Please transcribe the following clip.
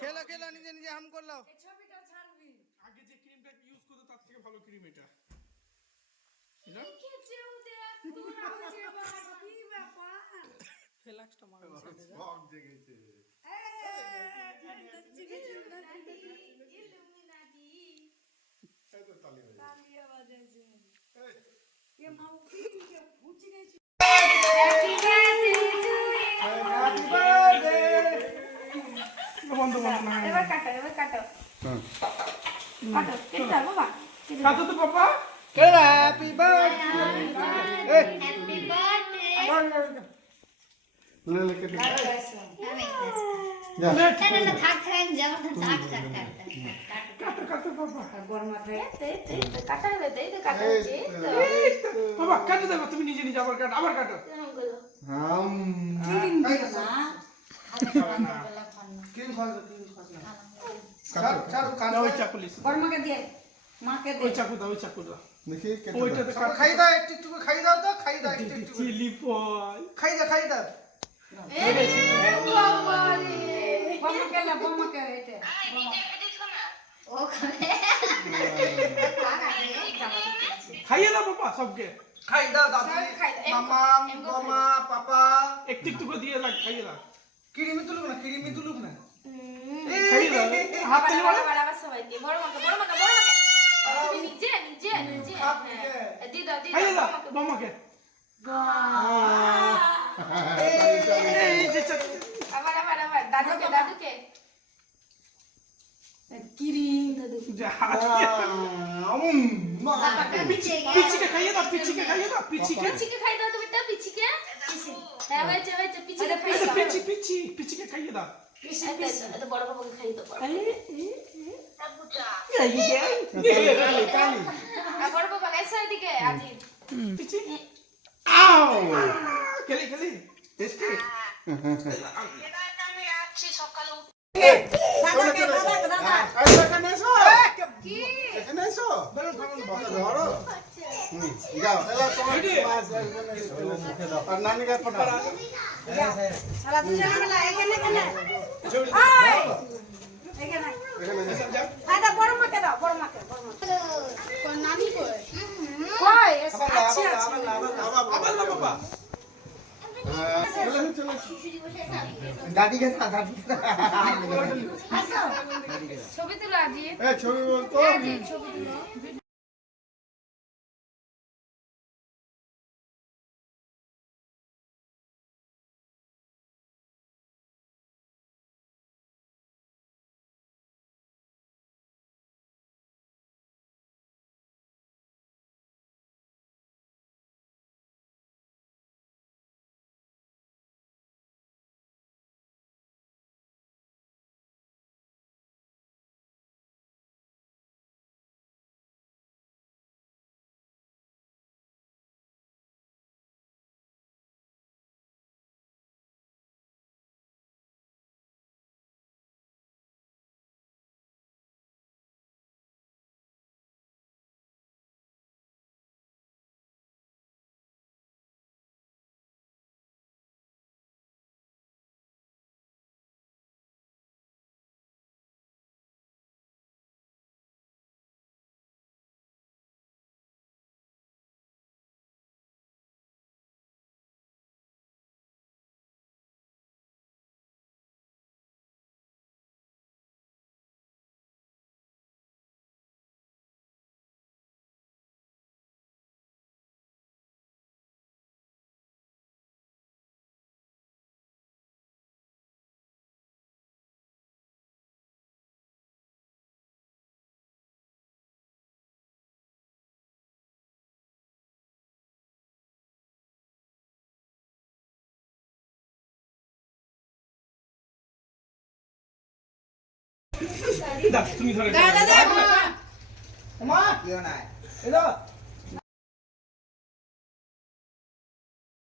খেলো খেলো নিজে নিজে হাম করলো। এই ছবিটা ছাড়বি। আগে যে ক্রিমটা ইউজ করতে তার থেকে ভালো ক্রিম এটা। কেচেও দেখ তোরা হচ্ছে বাবা কি ব্যাপার। ফ্লাক্সটা মারো সাইডে যা। সব জেগেছে। ইলুমিনাটি এই তো তালি বাজে। তালিয়া বাজাইছে। এই এ মা উঠি কে ফুচি গেছে। Happy birthday. বন্ধ বন্ধ না। এবার কাটো কাটো কেটে দাও বাবা কাটো তো পাপা। Happy birthday. এই হ্যাপি বার্থডে লে লে কেটে। না না থাক থাক যাব থাক থাক থাক কাটো কাটো পাপা। গরমা খায় কাটা হবে দেই তো কাটা এই হচ্ছে তো। বাবা কাটো দেবো তুমি নিজে নিজে আবার কাটো আবার কাটো। হাম। ক্রিম দিও না ক্রিম খাও ক্রিম খাও না। কাটো। ছাড়ো কান ওই চাকু লিস। গরমাকে দিয়ে মাকে ওই দে চাকু দাও ওই চাকু দাও। দেখি কেটে। ওইটাতে সব খাই দাও একটু একটু খাই দাও তো খাই দাও একটু একটু চিলি পয়। খাই দাও খাই দাও। বম্মাকে এটা ওখানে খাইয়ে দাও পাপা সবকে। খাই দাও দাদু খাই দাও। মামা মামা পাপা। একটু একটু করে দিয়ে লাগ খাইয়ে দাও। কিরিমি তুলুক না কিরিমি তুলুক না। খাইয়ে দাও। হাত তালি মারো। বাবা সবাইকে বড় মাকে তুমি নিজে নিজে নিজে দি দাও খাইয়ে দাও মামাকে। এই যে আবার আবার আবার দাদুকে কিরিম যা পিচিকে খাইয়ে দাও পিচিকে খাইয়ে দাও পিচিকে। পিচিকে খাই দাও তুমি তো পিচিকে হ্যাঁ হয়েছে পিচিকে খাই দাও পিচিকে খাইয়ে দাও। এটা বড় বাবাকে খাই দাও বড় বাবা এসে এদিকে আজি পিচি। আও খেলি খেলি টেস্টি। এখানে এসো। কি এখানে এসো। ধরো। যাও এলা তোমার মাছ মুখে দাও। আর নানি গায়ে পড়া। শালা দুজন মিলে এখানে এখানে এখানে আদা বড় মাকে দাও বড় মাকে কোন নানি কই কই আচ্ছা আছে আবার না বাবা। দাদি কে না দাদি ছবি তুলো আজি এই ছবি বলতো। ছবি তুলো দাও তুমি ধরে মা কেউ নাই এলো